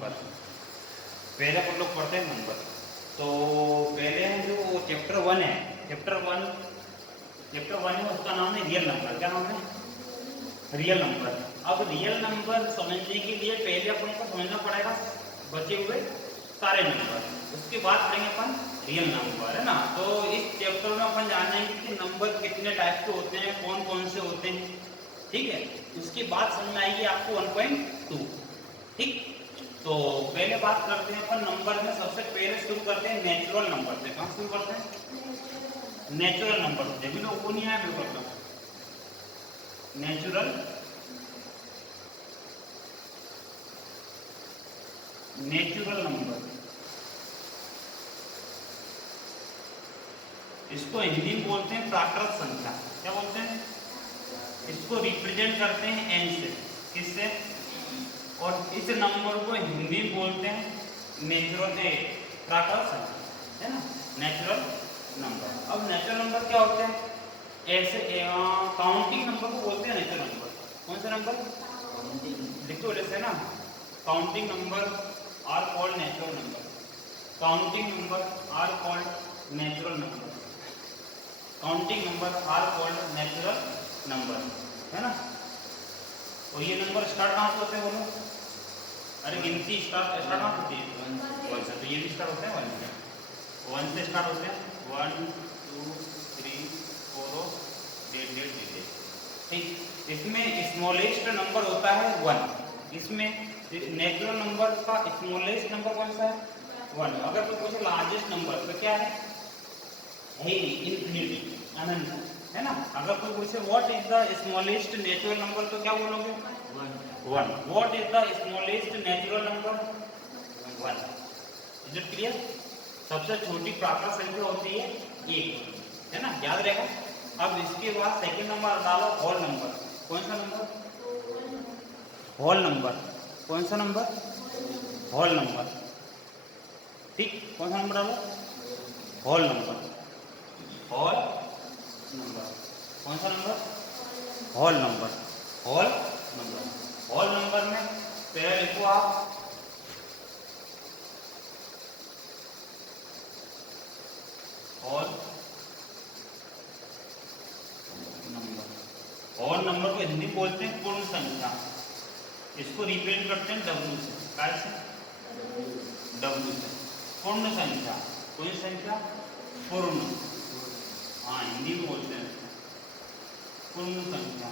Number. पहले अपन लोग पढ़ते हैं नंबर। तो पहले जो चैप्टर 1 है, चैप्टर वन है, उसका नाम है रियल नंबर। क्या नाम है? Real number. अब रियल नंबर समझने के लिए पहले अपन को समझना पड़ेगा बचे हुए सारे नंबर, उसके बाद पढ़ेंगे अपन रियल नंबर, है ना। तो इस चैप्टर में अपन जानेंगे कि नंबर कितने टाइप के होते हैं, कौन कौन से होते हैं, ठीक है। उसके बाद समझ में आएगी आपको 1.2, ठीक। तो पहले बात करते हैं अपन नंबर में। सबसे पहले शुरू करते हैं नेचुरल नंबर से। कहाँ शुरू करते हैं? नेचुरल नंबर से। भी लोग वो नहीं आया पेपर का। नेचुरल नंबर, इसको हिंदी में बोलते हैं प्राकृत संख्या। क्या बोलते हैं? इसको रिप्रेजेंट करते हैं एन से। किससे? और इस नंबर को हिंदी में बोलते हैं नेचुरल प्राकृत संख्या, है ना, नेचुरल नंबर। अब नेचुरल नंबर क्या होते हैं? ऐसे काउंटिंग नंबर को बोलते हैं नेचुरल नंबर। कौन सा नंबर? लिखो जैसे ना, counting number are called natural number. Counting number are called natural number. Counting number are called natural number, है ना। और ये नंबर स्टार्ट कहाँ से होते हैं बोलो? अरे गिनती स्टार्ट कहाँ होती है? 1 से। तो ये भी स्टार्ट होते हैं 1 से। 1 से स्टार्ट होते हैं। 1 2 3 4 डेढ़ डेढ़, ठीक। इसमें स्मॉलेस्ट नंबर होता है 1। इसमें नेचुरल नंबर का स्मॉलेस्ट नंबर कौन सा है? 1। अगर कोई पूछे लार्जेस्ट नंबर तो क्या है? इन्फिनिटी, अनंत, है ना। अगर कोई पूछे what is the smallest natural number तो क्या बोलोगे? 1। What is the smallest natural number? 1। Is it clear? सबसे छोटी प्राकृत संख्या होती है 1, है ना, याद रहेगा। अब इसके बाद सेकंड नंबर डालो होल नंबर। कौन सा नंबर? Whole number. कौन सा नंबर? होल नंबर, ठीक। कौन सा नंबर डालो? Whole number. Whole number. कौन सा number? Whole number. Whole number. Whole number में पहले लिखो आप होल नंबर। होल नंबर को हिंदी बोलते हैं पूर्ण संख्या। इसको रिप्रेजेंट करते हैं डब्ल्यू से। काय से? डब्ल्यू से। पूर्ण संख्या। कौन संख्या? पूर्ण। हाँ, हिंदी में बोलते हैं पूर्ण संख्या,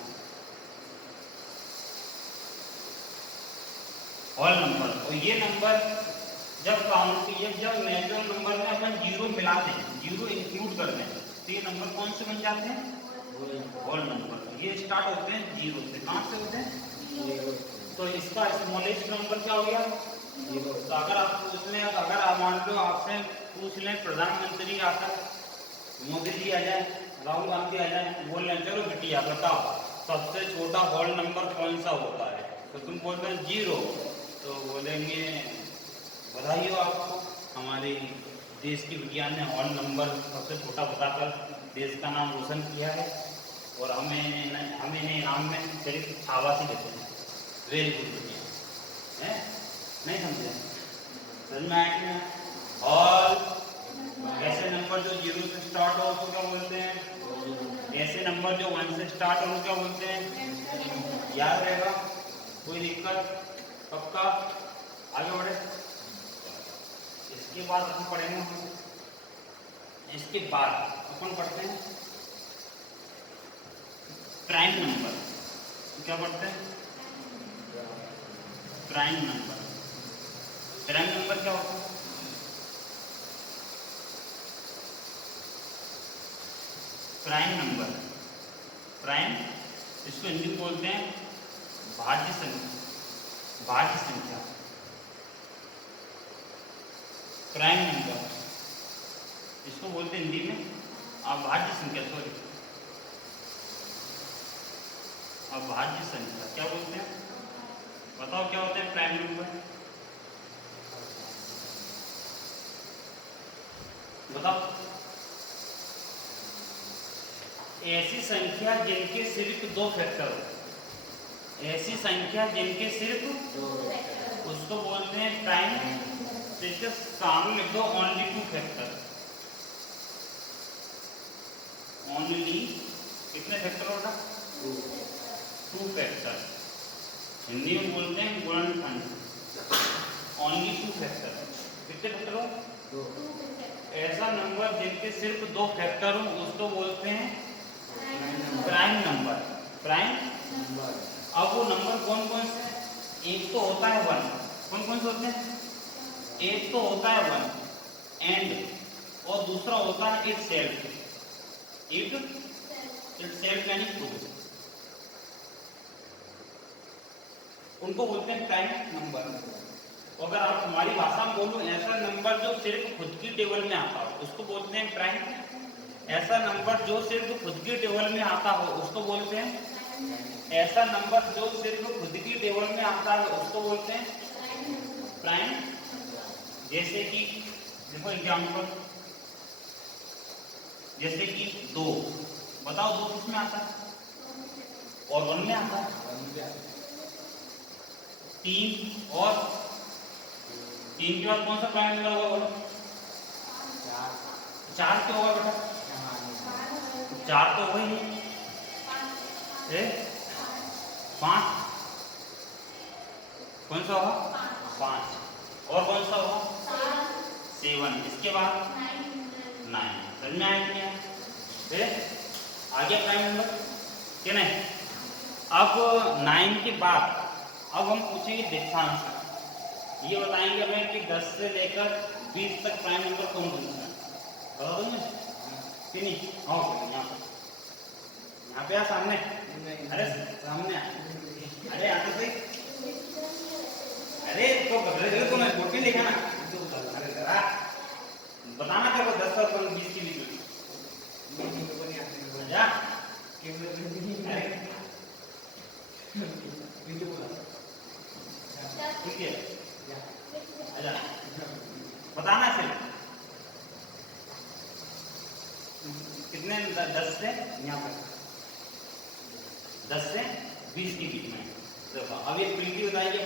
होल नंबर। और ये नंबर जब जब नेचुरल नंबर में अपन जीरो मिलाते हैं, जीरो इंक्लूड करते हैं, तो ये नंबर कौन से बन जाते हैं? Whole number. ये स्टार्ट होते हैं जीरो से। कहाँ से होते हैं? तो इसका स्मॉलेस्ट नंबर क्या हो गया? जीरो। तो अगर आप पूछ लें, अगर आप मान लो आपसे पूछ लें प्रधानमंत्री आकर, मोदी जी आ जाए, राहुल गांधी आ जाए, बोल रहे चलो बिटिया बताओ सबसे छोटा होल नंबर कौन सा होता है, तो तुम बोल रहे जीरो, तो बोलेंगे बधाई हो आपको, हमारे देश की विज्ञान ने होल नंबर सबसे छोटा बताकर देश का नाम रोशन किया है, और हमें इनाम में सिर्फ शाबाशी देते हैं। वेरी गुड बिटिया, है नहीं समझे? समझ में आया कि? और ऐसे नंबर जो जीरो से स्टार्ट हो उसको क्या बोलते हैं? ऐसे नंबर जो 1 से स्टार्ट हो क्या बोलते हैं? याद रहेगा? कोई दिक्कत? पक्का? आगे बढ़े। इसके बाद अपन पढ़ेंगे, इसके बाद अपन पढ़ते हैं प्राइम नंबर। क्या पढ़ते हैं? Prime number. प्राइम नंबर क्या होता है? प्राइम नंबर, प्राइम, इसको हिंदी में बोलते हैं भाज्य संख्या। भाज्य संख्या, प्राइम नंबर, इसको बोलते हैं हिंदी में अभाज्य संख्या। सॉरी, अभाज्य संख्या क्या बोलते हैं? बताओ क्या होते हैं प्राइम नंबर? बताओ। ऐसी संख्या जिनके सिर्फ 2 फैक्टर हो। ऐसी संख्या जिनके सिर्फ उसको बोलते हैं प्राइम। तो इसके सामने लिख दो ओनली टू फैक्टर। ओनली कितने फैक्टर होगा? Two factor. हिंदी में बोलते हैं गुणनखंड। Only two factor. कितने फैक्टर हो? दो। ऐसा नंबर जिनके सिर्फ दो फैक्टर हो उसको बोलते हैं प्राइम नंबर। Prime number. अब वो नंबर कौन कौन से हैं? एक तो होता है वन। कौन कौन से होते हैं? एक तो होता है वन एंड और दूसरा होता है इट सेल्फ। इट सेल्फ यानी खुद। उनको बोलते हैं प्राइम नंबर। अगर आप हमारी भाषा में बोलूं, ऐसा नंबर जो सिर्फ खुद की टेबल में आता हो उसको बोलते हैं प्राइम। ऐसा नंबर जो सिर्फ खुद की टेबल में आता हो उसको बोलते हैं। ऐसा नंबर जो सिर्फ खुद की टेबल में आता है उसको बोलते हैं प्राइम। जैसे कि देखो एग्जांपल, जैसे कि दो। बताओ दो किस में आता है? और वन में आता है। तीन और तीन के बाद कौन सा प्राइम नंबर होगा? चार क्यों होगा बेटा? चार तो वही है। पांच कौन सा होगा? पांच। और कौन सा होगा? सेवन। इसके बाद नाइन। समझ में आया कि नहीं? आ गया प्राइम नंबर क्या नहीं? अब नाइन के बाद अब हम पूछेंगे दशांश। ये बताएंगे हमें कि 10 से लेकर 20 तक प्राइम नंबर कौन कौन सा है? बता दो ना कि नहीं? हाँ यहाँ पे आ सामने। अरे सामने आ। अरे आते सही। अरे तो घबरे तो मैं बोर्ड पे लिखा ना। अरे जरा बताना क्या? 10 और 20 के बीच में जा। ठीक है, अच्छा बताना सिर्फ कितने? 10 से यहाँ पर 10 से 20 के बीच में। देखो अब ये प्रीति बताएगी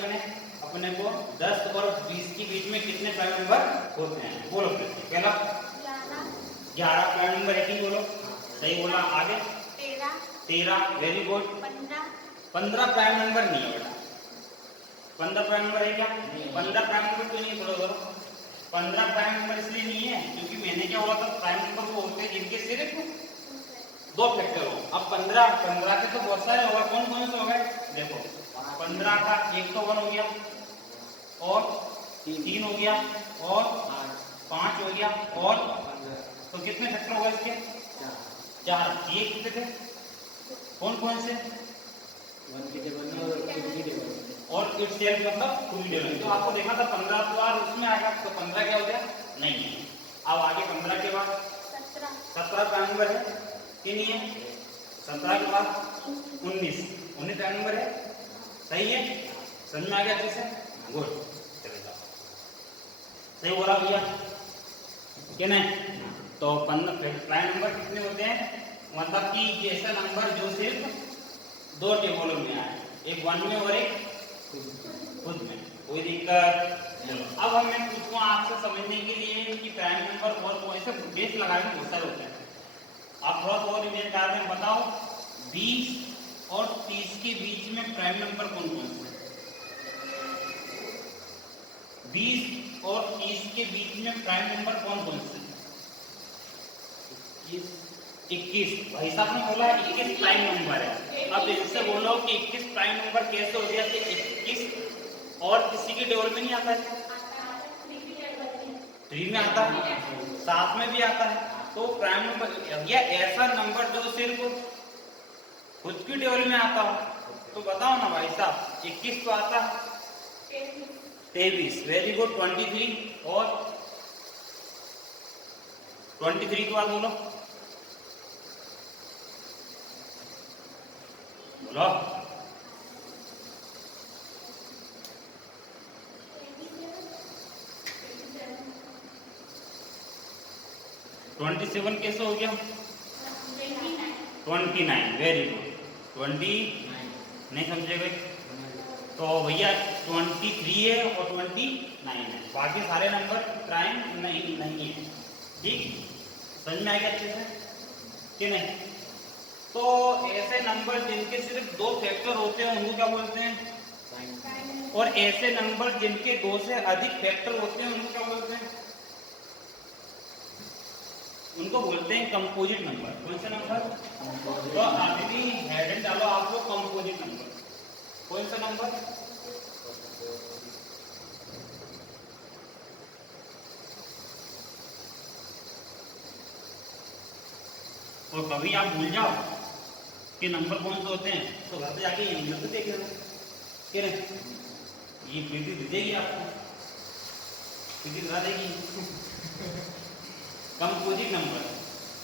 अपने को 10 और 20 के बीच में कितने प्राइम नंबर होते हैं। बोलो प्रीति। पहला 11 प्राइम नंबर है कि बोलो? सही बोला। आगे 13। Very good. 15 प्राइम नंबर नहीं है बेटा। 15 प्राइम नंबर है क्या? 15 प्राइम नंबर क्यों नहीं? बोलो बोलो। 15 प्राइम नंबर इसलिए नहीं है क्योंकि मैंने क्या बोला था, प्राइम नंबर वो होते हैं जिनके सिर्फ दो फैक्टर हो। अब 15 के तो बहुत सारे होगा। कौन कौन से हो गए? देखो 15 का एक तो 1 हो गया और 3 हो गया और 5 हो गया और तो कितने फैक्टर होगा इसके? 4। ये कितने थे? कौन कौन से? 1 की टेबल में और 2 की टेबल में और इट सेल्फ मतलब खुद टेबल। तो आपको देखा था 15 तो बार उसमें आएगा। तो 15 क्या हो गया? नहीं। अब आगे 15 के बाद 17 प्राइम नंबर है कि नहीं है? 17 के बाद 19 प्राइम नंबर है। सही है? समझ में आ गया अच्छे से? गुड। चलेगा, सही बोला भैया क्या नहीं? तो 15 प्राइम नंबर कितने होते हैं? मतलब कि ऐसा नंबर जो सिर्फ दो टेबलों में आए, एक वन में और एक खुद में। कोई दिक्कत? अब हम मैं पूछूं आपसे समझने के लिए कि प्राइम नंबर और ऐसे बेस लगाने में बहुत सारे होते हैं। आप थोड़ा और रिवीजन कर दें। बताओ 20 और 30 के बीच में प्राइम नंबर कौन कौन से? 20 और 30 के बीच में प्राइम नंबर कौन कौन से? 21। भाई साहब ने बोला 21 प्राइम नंबर है। अब इससे बोलो कि 21 प्राइम नंबर कैसे हो गया? 21 और किसी के टेबल में नहीं आता है? 3 में आता है, 7 में भी आता है। तो प्राइम नंबर या ऐसा नंबर जो सिर्फ खुद की टेबल में आता हो। तो बताओ ना भाई साहब। 21 तो आता है, 23। Very good. 23 और 23 के बाद बोलो बोलो। 27 कैसे हो गया? 29। Very good. 29 नहीं समझे भाई? तो भैया 23 है और 29 है, बाकी सारे नंबर प्राइम नहीं है। ठीक, समझ में आएगा अच्छे से कि नहीं? तो ऐसे नंबर जिनके सिर्फ 2 फैक्टर होते हैं उनको क्या बोलते हैं, और ऐसे नंबर जिनके 2 से अधिक फैक्टर होते हैं उनको क्या बोलते हैं? उनको बोलते हैं कंपोजिट नंबर। कौन सा नंबर? तो अभी हेडिंग डालो आप लोग कंपोजिट नंबर। कौन सा नंबर? और कभी आप भूल जाओ कि नंबर कौन से होते हैं तो घर पे जाके इंग्लिश से देख लेना, क्या ये प्रीति दे देगी आपको, प्रीति दिखा देगी। Composite number.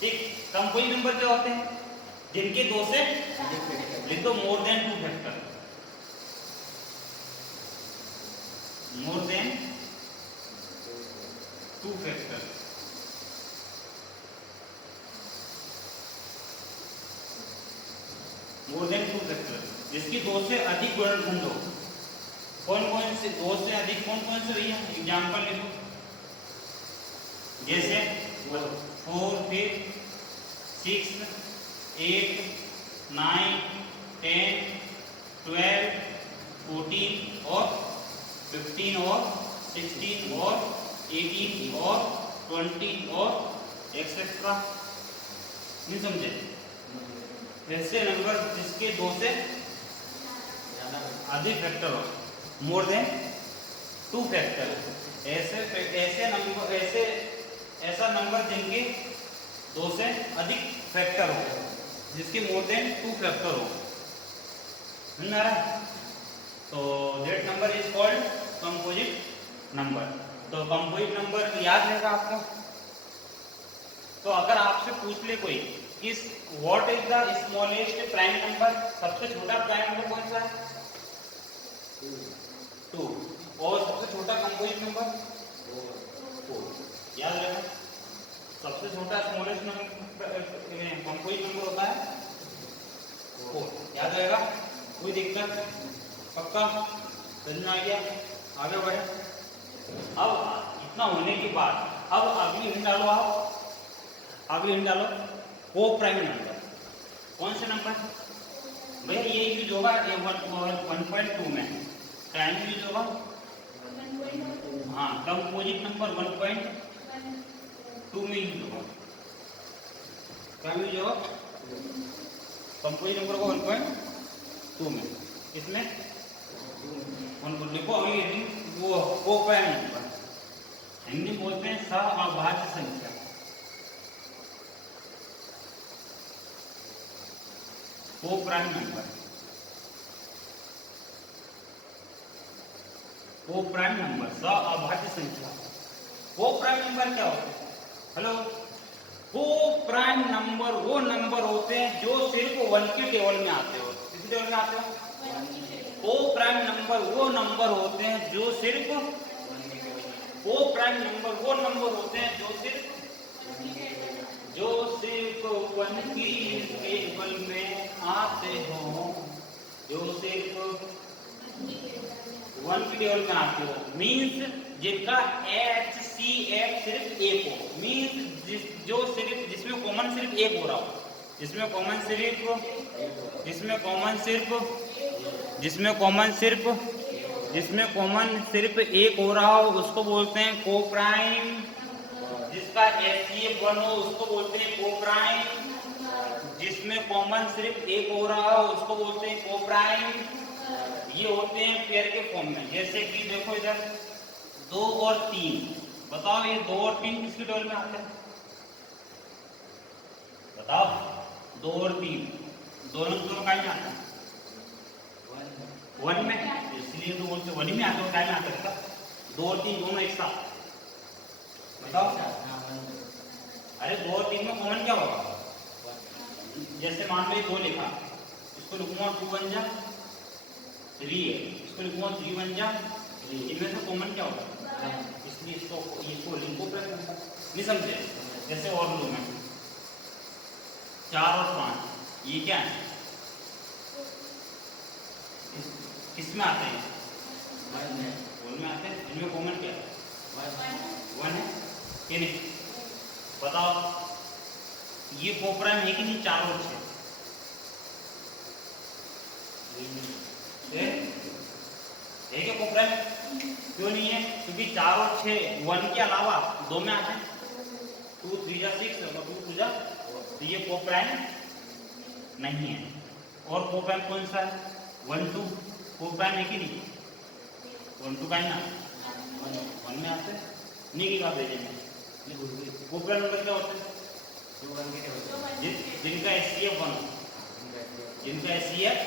ठीक, कंपोजिट नंबर क्या होते हैं? जिनके 2 से लिख दो more than 2 factor, more than 2 factor. More than 2 factor जिसकी 2 से अधिक गुणनखंड हो। कौन कौन से 2 से अधिक कौन कौन से भैया? एग्जाम्पल लिखो, जैसे 4, फिर 6, 8, 9, 10, 12, 14 और 15 और 16 और 18 और 20 और एक्सेट्रा। नहीं समझे? ऐसे नंबर जिसके 2 से अधिक फैक्टर हो, मोर देन 2 फैक्टर। ऐसा नंबर जिनके 2 से अधिक फैक्टर हो, जिसके मोर देन 2 फैक्टर हो। समझ आ रहा है? तो that number is called composite number. तो कंपोजिट नंबर याद रहेगा आपको। तो अगर आपसे पूछ ले कोई इस what is the smallest prime number, सबसे छोटा प्राइम नंबर कौन सा है? 2। और सबसे छोटा कंपोजिट नंबर 4। याद रखना, सबसे छोटा स्मॉलेस्ट नंबर कंपोजिट नंबर होता है 4। याद रहेगा, कोई दिक्कत? पक्का समझ में आ गया? आगे बढ़े। अब इतना होने के बाद अब अगली हिंट डालो आप, अगली हिंट डालो को प्राइम नंबर। कौन से नंबर भैया? ये यूज होगा 1.2 में, टाइम यूज होगा। हाँ, कंपोजिट नंबर 1.2 में यूज होगा। क्या यूज होगा? कंपोजिट नंबर को 1.2 में, इसमें लिखो अभी वो को प्राइम नंबर, हिंदी बोलते हैं सअभाज्य संख्या। को प्राइम नंबर, को प्राइम नंबर सअभाज्य संख्या। को प्राइम नंबर क्या होते हैं? हेलो, को प्राइम नंबर वो नंबर होते हैं जो सिर्फ 1 के टेबल में आते हो। किस टेबल में आते हो? को प्राइम नंबर वो नंबर होते हैं जो सिर्फ, को प्राइम नंबर वो नंबर होते हैं जो सिर्फ 1 की टेबल में आते हो, जो सिर्फ 1 की टेबल में आते हो। मीन्स जिनका HCF सिर्फ 1 हो, मीन्स जो सिर्फ जिसमें कॉमन सिर्फ 1 हो रहा हो, जिसमें कॉमन सिर्फ 1 हो रहा हो उसको बोलते हैं को प्राइम। जिसका HCF 1 हो उसको बोलते हैं को प्राइम। जिसमें कॉमन सिर्फ 1 हो रहा हो उसको बोलते हैं को प्राइम। ये होते हैं पेयर के फॉर्म में। जैसे कि देखो इधर 2 और 3, बताओ ये 2 और 3 किसके टेबल में आते हैं? बताओ, 2 और 3 दोनों कहाँ में आते हैं? 1 में, इसलिए तो बोलते 1 में आते हो। क्या में आता है? 2 और 3 दोनों एक साथ, बताओ। अरे 2 और 3 में कॉमन क्या होगा? जैसे मान लो 2 लिखा, इसको लिखूंगा 2 1 जा 3 है, इसको लिखूंगा 3 1 जा 3। इनमें से कॉमन क्या होगा? इसलिए इसको लिखो प्राइम नंबर। नहीं समझे? जैसे और लूँ मैं 4 और 5, ये क्या है? किसमें आते हैं? होल में आते हैं। इनमें कॉमन क्या है? 1 है कि नहीं? बताओ ये कोप्राइम है कि नहीं? 4 और 6 है क्या कोप्राइम? क्यों नहीं है? क्योंकि 4 और 6 1 के अलावा 2 में आते हैं। 2 3 जा 6 और 2 2 जा, तो ये कोप्राइम नहीं है। और कोप्राइम कौन सा है? 1 2 कोप्राइम है कि नहीं? 1 2 का है ना? 1 में आते हैं। नहीं की बात भेजेंगे। कोप्राइम नंबर क्या होते हैं? जिनका एचसीएफ 1, जिनका एचसीएफ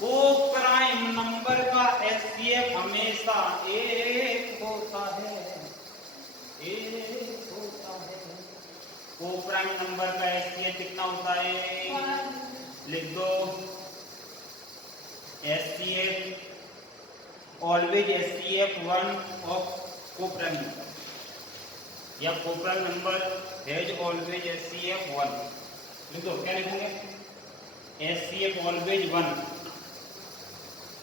कोप्राइम नंबर का एचसीएफ हमेशा 1 होता है। 1 होता है। कोप्राइम नंबर का एचसीएफ कितना होता है? लिख दो HCF always HCF 1 of coprime number, या coprime number has always HCF 1। लिख दो, क्या लिखोगे? HCF always 1,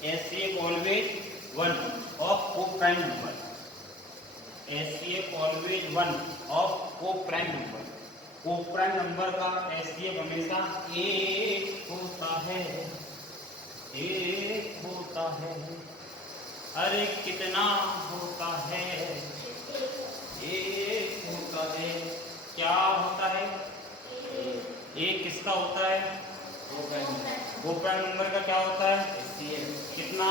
HCF always 1 of coprime number, HCF always 1 of coprime number. Coprime number का एचसीएफ हमेशा 1 होता है। 1 होता है। अरे कितना होता है? 1 होता है। क्या होता है? 1 किसका होता है? कोप्राइम नंबर का क्या होता है? कितना?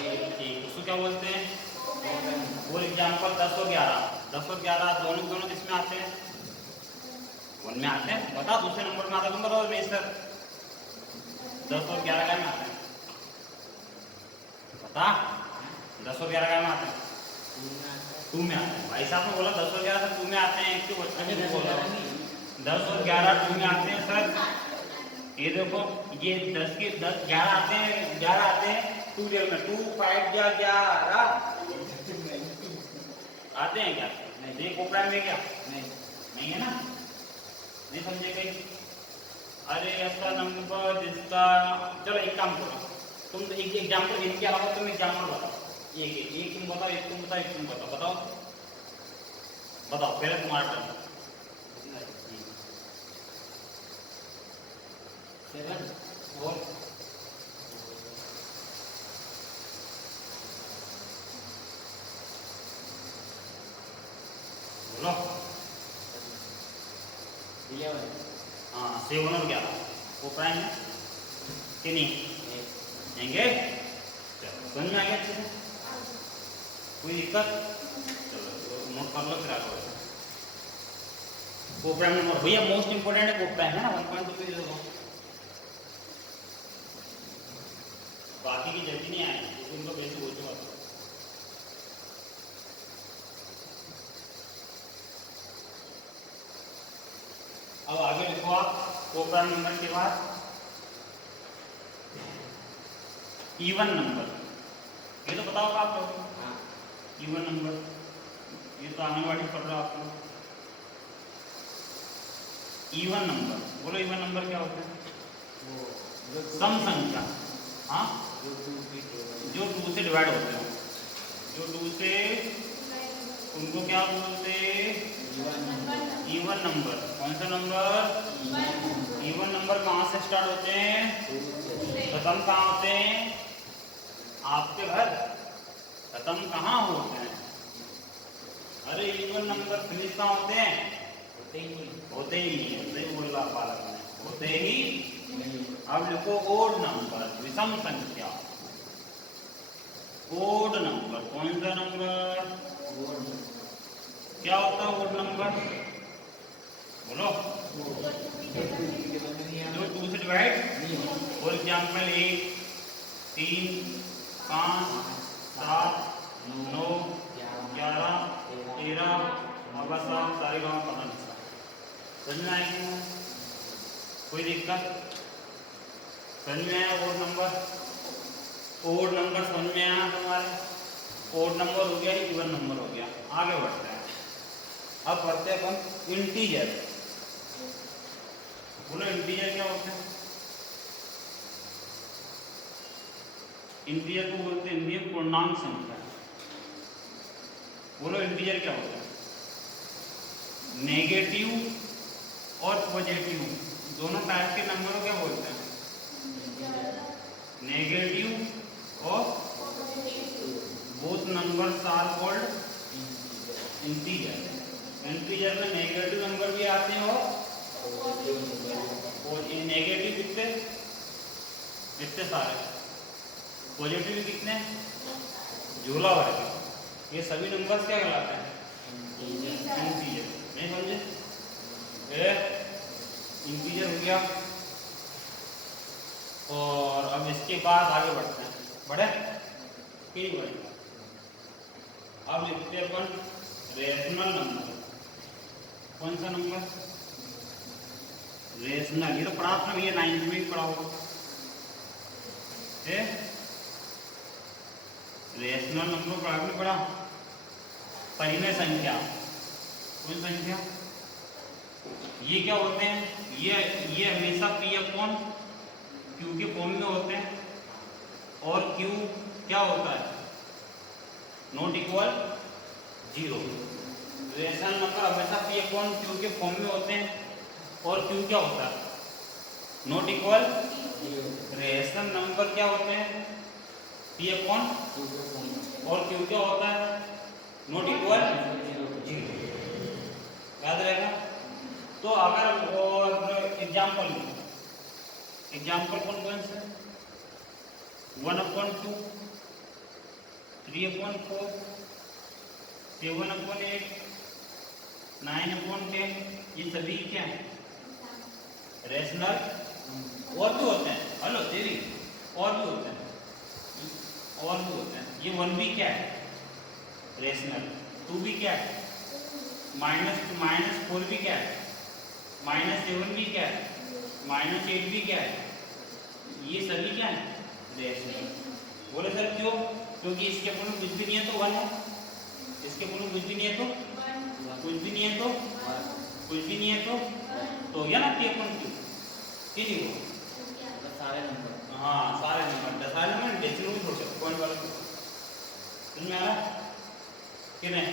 1। उसको क्या बोलते हैं? फॉर एग्जाम्पल 10 और 11, 10 और 11 दोनों दोनों किसमें आते हैं? 1 में आते हैं। बता दूसरे नंबर में आता है? तुम बताओ नहीं सर, 10 और 11 का में आते हैं? बता, 10 और 11 का में आते हैं? 2 में आते हैं। भाई साहब ने बोला 10 और 11 2 में आते हैं, क्यों बच्चों ने बोल रहा है? 10 और 11 2 में आते हैं सर। ये देखो, ये 10 के 10 11 आते हैं, 11 आते हैं 2 रियल में। 2 5 जा 11 आते हैं क्या? नहीं। ये कोप्राइम में क्या? नहीं है ना? नहीं समझे कहीं? अरे ऐसा नंबर जिसका, चलो एक काम करो, तुम तो एक एग्जाम्पल, इनके अलावा तुम एग्जाम्पल बताओ। एक तुम बताओ, एक तुम बताओ, एक तुम बताओ। बताओ बताओ, पहले तुम्हारा टर्न। 7 और बोलो। 7 और 11 कोप्राइम है कि नहीं? देंगे? चलो समझ में आ गया अच्छे से? कोई दिक्कत? चलो नोट कर लो फिर आगे। कोप्राइम नंबर भैया मोस्ट इंपोर्टेंट है, कोप्राइम है ना? 1.2 पे देखो, बाकी की जल्दी नहीं आएगी, क्योंकि उनको बेसिक हो चुका था। अब आगे लिखो आप कोप्राइम नंबर के बाद इवन नंबर। ये तो बताओ आप लोग। इवन नंबर ये तो आंगनवाड़ी पढ़ रहे हो आप लोग। इवन नंबर बोलो, इवन नंबर क्या होता है? सम संख्या। हाँ, जो 2 से डिवाइड होते हैं, जो 2 से, उनको क्या बोलते? Even number. कौन सा नंबर? इवन नंबर कहाँ से स्टार्ट होते हैं? खत्म कहाँ होते हैं? आपके घर। खत्म कहाँ होते हैं? अरे इवन नंबर फिनिश कहाँ होते हैं? होते ही नहीं। सही बोला बालक ने, होते ही नहीं। अब लिखो ओड नंबर, विषम संख्या। ओड नंबर कौन सा नंबर? क्या होता है ओड नंबर? बोलो। जो 2 से डिवाइड, फॉर एग्जाम्पल 1 3 5 7 9 11 13 अब सारे गाँव पता नहीं। समझ में आएगी? कोई दिक्कत? समझ में आया? ओड नंबर, ओड नंबर समझ में आया तुम्हारे? ओड नंबर हो गया, इवन नंबर हो गया। आगे बढ़ते हैं। अब बढ़ते हैं अपन इंटीजर। बोलो इंटीजर क्या होते हैं? इंटीजर को बोलते हैं हिंदी में पूर्णांक संख्या। बोलो इंटीजर क्या होता है? नेगेटिव और पॉजिटिव दोनों टाइप के नंबर को क्या बोलते हैं? नेगेटिव और both numbers are called integer. Integer में नेगेटिव नंबर भी आते हैं और नेगेटिव कितने सारे, पॉजिटिव कितने, झोला भर के। ये सभी नंबर्स क्या कहलाते हैं? इंटीजर। नहीं समझे? इंटीजर हो गया। और अब इसके बाद आगे बढ़ते हैं। बढ़े कि नहीं बढ़े? अब लिखते हैं अपन रेशनल नंबर। कौन सा नंबर? रेशनल। ये तो पढ़ा था भैया, 9th में ही पढ़ा होगा। रेशनल नंबर पढ़ा नहीं पढ़ा? परिमेय संख्या। कौन संख्या? ये क्या होते हैं? ये हमेशा P अपॉन Q के फॉर्म में होते हैं। और Q क्या होता है? Not equal 0। रेशनल नंबर हमेशा P अपॉन Q के फॉर्म में होते हैं और Q क्या होता है? Not equal. रेशनल नंबर क्या होते हैं? P अपॉन और Q क्या होता है? Not equal 0। याद रहेगा? तो अगर और एग्जाम्पल कौन कौन से? 1/2, 3/4, 7/8, 9/10, ये सभी क्या है? रेशनल। और भी होते हैं, हेलो तेरी, और भी होते हैं, ये 1 भी क्या है? रेशनल। 2 भी क्या है? -4 भी क्या है? -7 भी क्या है? -8 भी क्या है? ये सभी क्या है? रेशनल। बोले सर क्यों? क्योंकि इसके अपन में कुछ भी नहीं है तो 1 है, इसके अपन में कुछ भी नहीं है तो कुछ भी नहीं है तो कुछ भी नहीं है तो या ना P अपन क्यों कि नहीं हो? सारे नंबर। हाँ सारे नंबर, सारे नंबर डेसिमल में छोड़ सकते, पॉइंट वाला समझ में आ रहा कि नहीं?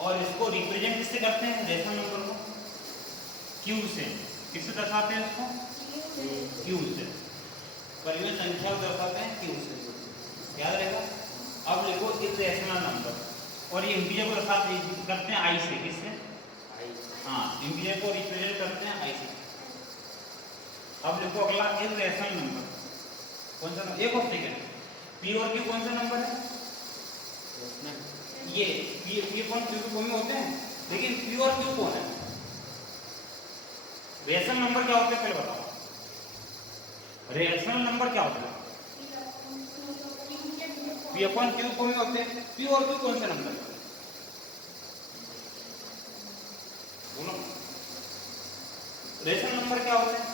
और इसको रिप्रेजेंट किससे करते हैं? रेशनल नंबर को Q से। किससे दर्शाते हैं इसको? Q से। परिमेय संख्या को दर्शाते हैं Q से। याद रहेगा? अब लिखो इरेशनल नंबर, और ये इंटीजर को दर्शाते करते हैं I से। किससे? हाँ, इंटीजर को रिप्रेजेंट करते हैं I से। अब लिखो अगला इरेशनल नंबर। कौन सा नंबर? एक और सेकंड, P और Q कौन सा नंबर है? ये P कौन Q के फॉर्म में होते हैं, लेकिन P और Q कौन है? रेशनल नंबर क्या होते हैं पहले बताओ? रेशनल नंबर क्या होता है? P अपॉन Q फॉर्म में होते हैं। P और Q कौन सा नंबर है? बोलो। रेशनल नंबर क्या होते हैं?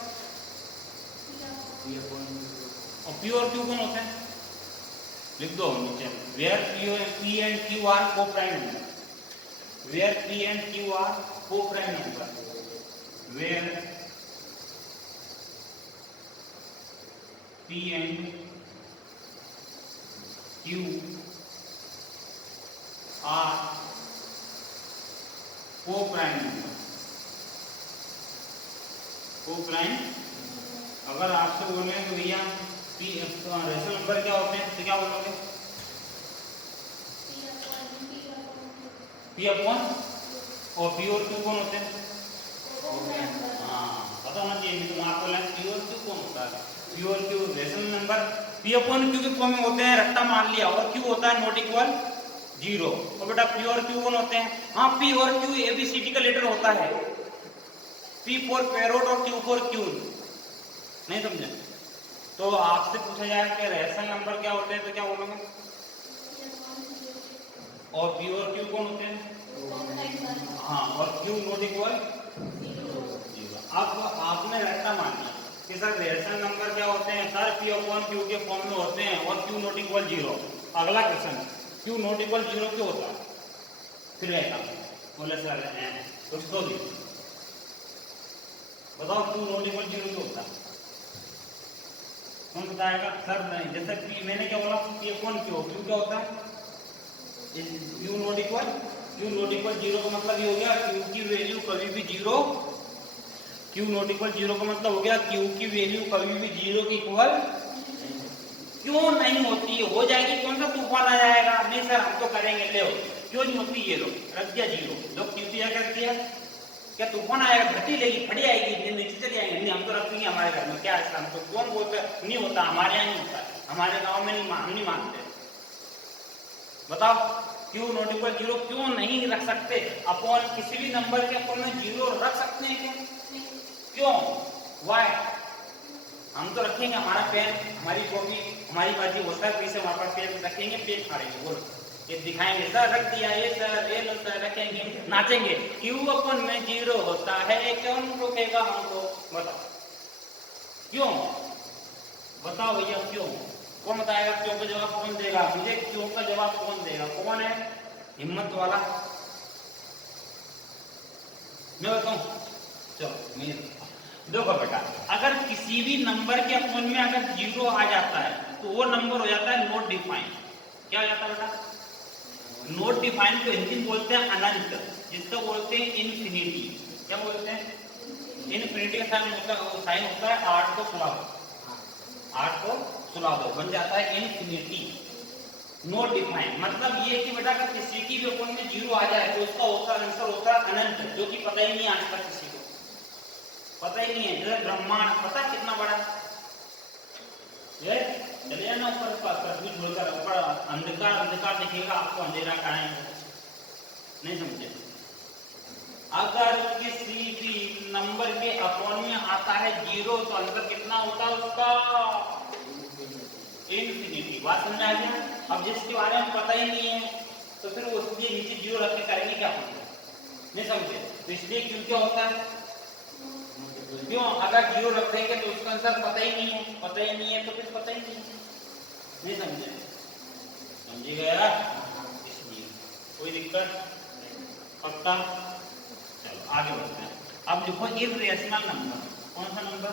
और P और Q कौन होते हैं? लिख दो नीचे, where P and Q are coprime number. Where P and Q are coprime number. Where P and Q are co-prime number। co-prime। अगर आपसे बोले तो भैया रेशनल नंबर क्या होते हैं तो क्या बोलोगे? P अपॉन और P और Q कौन होते हैं? हाँ पता होना चाहिए, नहीं तो आप बोले P और Q कौन होता है? P और Q rational number P upon Q के फॉर्म में होते हैं, रट्टा मान लिया, और Q होता है नॉट इक्वल 0। और बेटा P और Q कौन होते हैं? हाँ, P और Q ABCD का लेटर होता है। P फॉर पैरोट और Q फॉर क्यून। नहीं समझे? तो आपसे पूछा जाए कि रेशनल नंबर क्या होते हैं तो क्या बोलोगे? और P और Q कौन होते हैं? हाँ, और Q नॉट इक्वल 0। अब आपने रट्टा मान लिया कि सर रेशनल नंबर क्या होते हैं? सर P अपॉन Q के फॉर्म में होते हैं और Q नॉट इक्वल 0। अगला क्वेश्चन, Q नॉट इक्वल 0 क्यों होता है? फिर आएगा बोले सर कुछ तो भी बताओ, Q नॉट इक्वल 0 क्यों होता है? कौन बताएगा सर? नहीं, जैसे कि मैंने क्या बोला कि कौन क्यों क्यों क्या होता है? क्यू नॉट इक्वल जीरो का मतलब ये हो गया क्यू की वैल्यू कभी भी zero, Q not equal zero का मतलब हो गया क्यू की वैल्यू कभी भी जीरो के इक्वल क्यों नहीं होती? हो जाएगी, कौन सा तूफान आ जाएगा? नहीं सर हम तो करेंगे, ले क्यों नहीं होती? ये लो रख दिया जीरो, लो क्यू की जगह रख दिया, क्या तूफान आएगा? घटी लेगी, फटी आएगी, नीचे चली आएंगे? नहीं, हम तो रखेंगे हमारे घर में, क्या है हमको कौन बोलता है? नहीं होता, हमारे यहाँ नहीं होता है, हमारे गांव में नहीं, हम नहीं मानते। बताओ क्यू नॉट इक्वल जीरो क्यों नहीं रख सकते? अपॉन किसी भी नंबर के अपॉन में जीरो रख सकते हैं क्या? क्यों? वाई? हम तो रखेंगे, हमारा पेन, हमारी कॉपी, हमारी बाजी वो सर पीछे वहां पर पेन रखेंगे, पेन फाड़ेंगे, बोलो ये दिखाएंगे सर रख दिया, ये सर ये लो सर रखेंगे, नाचेंगे। क्यू अपन में जीरो होता है, कौन रोकेगा हमको? बताओ क्यों? बताओ भैया क्यों? कौन बताएगा? क्यों का जवाब कौन देगा? मुझे क्यों का जवाब कौन देगा? कौन है हिम्मत वाला? मैं बताऊं? चलो मैं देखो बेटा, अगर किसी भी नंबर के अपन में अगर जीरो आ जाता है तो वो नंबर हो जाता है नॉट डिफाइन। क्या हो जाता है बेटा? नॉट डिफाइन को हिंदी में बोलते हैं अनंत, जिसको बोलते हैं इन्फिनिटी। क्या बोलते हैं? इन्फिनिटी का साइन होता है 8 को सुला दो, 8 को सुला दो बन जाता है इन्फिनिटी। नॉट डिफाइन मतलब ये कि बेटा अगर किसी की भी अपन में जीरो आ जाए तो उसका आंसर होता है अनंत, जो कि पता ही नहीं आज तक किसी को पता ही नहीं है। जैसे ब्रह्मांड पता कितना बड़ा ये चले ना ऊपर कुछ बोलकर ऊपर अंधकार अंधकार दिखेगा आपको, अंधेरा कहाँ है नहीं समझे? अगर किसी भी नंबर के अपॉन में आता है जीरो तो आंसर कितना होता है उसका? इन्फिनिटी। बात समझ आ गया? अब जिसके बारे में पता ही नहीं है तो फिर उसके नीचे जीरो रख के करेंगे क्या? नहीं समझे? तो इसलिए क्यों क्या होता है? क्यों? अगर जीरो रखेंगे तो उसका आंसर पता ही नहीं है, पता ही नहीं है तो फिर पता ही नहीं समझे? समझिएगा यार? इसलिए कोई दिक्कत? पक्का? चलो आगे बढ़ते हैं। अब देखो इर्रेशनल नंबर। कौन सा नंबर?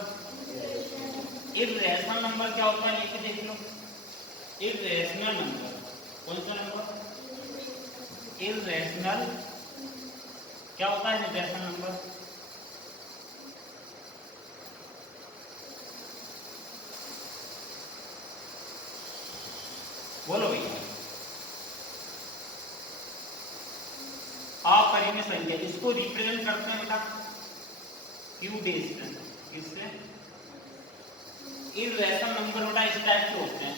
इर्रेशनल नंबर क्या होता है ये देख लो। इर्रेशनल नंबर कौन सा नंबर? इर्रेशनल क्या होता है? इर्रेशनल नंबर बोलो भैया। अपरिमेय संख्या, इसको रिप्रेजेंट करते हैं बेटा क्यू बेस्ड। किससे? इर्रेशनल नंबर बेटा इस टाइप के होते हैं,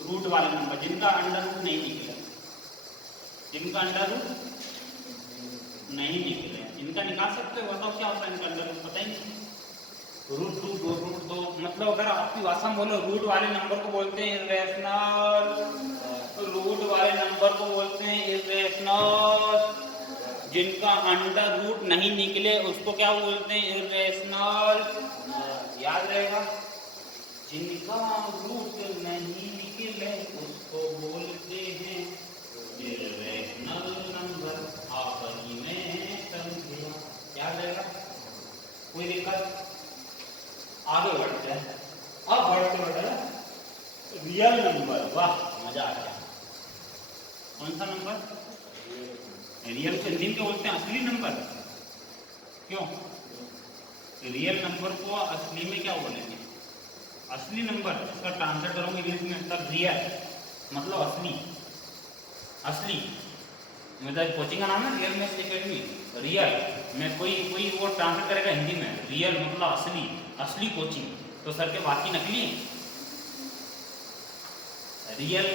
रूट वाले नंबर जिनका अंडर रूट नहीं निकले, जिनका अंडर रूट नहीं निकले, इनका निकाल सकते हो? बताओ क्या होता है इनका अंडर रूट? पता ही नहीं। रूट दो मतलब अगर आपकी भाषा में बोलो रूट वाले नंबर को बोलते हैं इर्रेशनल, रूट वाले नंबर को बोलते हैं इर्रेशनल, जिनका अंडर रूट नहीं निकले उसको क्या बोलते हैं? इर्रेशनल। याद रहेगा? जिनका रूट नहीं निकले उसको बोलते हैं इर्रेशनल नंबर, अपरिमेय संख्या। याद रहेगा? कोई दिक्कत? आगे बढ़ते हैं। अब बढ़ते बढ़ते रियल नंबर। वाह मजा आ गया। कौन सा नंबर? रियल को हिंदी में बोलते हैं असली नंबर। क्यों? रियल नंबर को असली में क्या बोलेंगे? असली नंबर। इसका ट्रांसलेट करूंगा इंग्लिश में तब रियल मतलब असली। असली मेरा कोचिंग का नाम है रियल मैथ्स एकेडमी। रियल में कोई वो ट्रांसलेट करेगा हिंदी में, रियल मतलब असली, असली कोचिंग। तो सर के बाकी नकली। रियल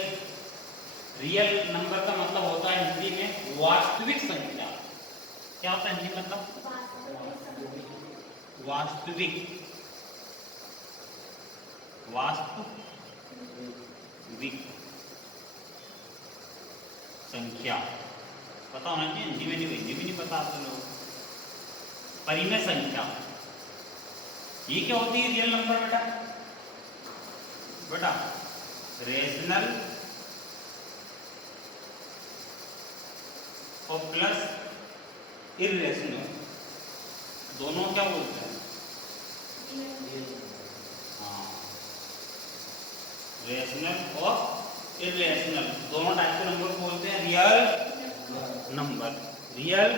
रियल नंबर का मतलब होता है हिंदी में वास्तविक संख्या। क्या होता है हिंदी मतलब? वास्तविक, वास्तविक संख्या। पता होना चाहिए हिंदी में, नहीं हिंदी में नहीं पता आप लोग। परिमेय संख्या ये क्या होती है? रियल नंबर बेटा बेटा रेशनल और प्लस इर्रेशनल दोनों क्या बोलते हैं? हाँ रेशनल और इरेशनल, दोनों टाइप के नंबर को बोलते हैं रियल नंबर। रियल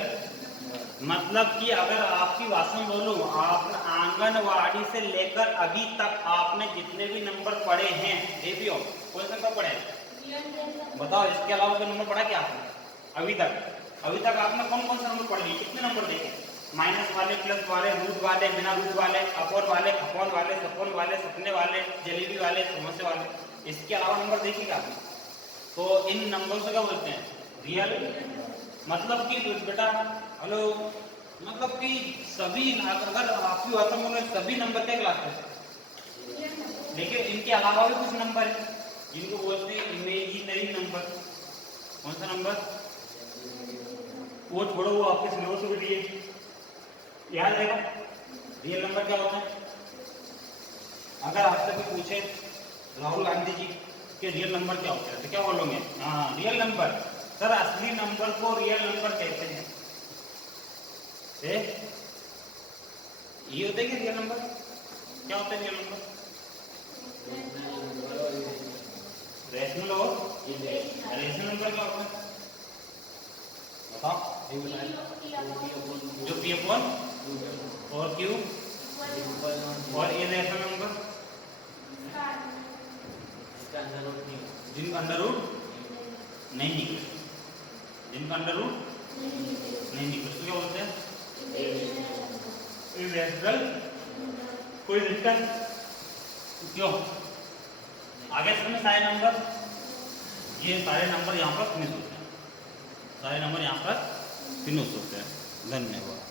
मतलब कि अगर आपकी भाषा में बोलूं, आप आंगनवाड़ी से लेकर अभी तक आपने जितने भी नंबर पढ़े हैं, देवियों कौन सा नंबर पढ़े? बताओ, इसके अलावा कोई नंबर पढ़ा क्या आपने अभी तक? अभी तक आपने कौन कौन सा नंबर पढ़ लिए? कितने नंबर देखे? माइनस वाले, प्लस वाले, रूट वाले, बिना रूट वाले, अपॉन वाले, खपोन वाले, सपोन वाले, सपने वाले, जलेबी वाले, समोसे वाले, इसके अलावा नंबर देखेगा आपने? तो इन नंबर से क्या बोलते हैं? रियल। मतलब कि बेटा हेलो, मतलब कि सभी, अगर आपकी भाषा में सभी नंबर क्या क्लास है, लेकिन इनके अलावा भी कुछ नंबर है जिनको बोलते हैं इमेजिनरी नंबर। कौन सा नंबर? वो छोड़ो, वो आपके सिलेबस में दिए, याद रहेगा। रियल नंबर क्या होता है? अगर आपसे कोई पूछे राहुल गांधी जी कि रियल नंबर क्या होता है तो क्या बोलोगे? हाँ, रियल नंबर। सर असली नंबर को रियल नंबर कहते हैं। ये होता है कि रियल नंबर क्या होता है? रियल नंबर रैशनल और रेशनल नंबर क्या होता है बताओ? जो पी अपॉन और क्यू और इरेशनल नंबर जिनका अंडर रूट नहीं निकले, जिनका अंडर रूट नहीं निकले तो क्या बोलते हैं? इरेशनल। कोई दिक्कत? क्यों? आगे समझ सारे नंबर, ये सारे नंबर यहाँ पर फिनिश होते हैं, सारे नंबर यहाँ पर फिनिश होते हैं। धन्यवाद।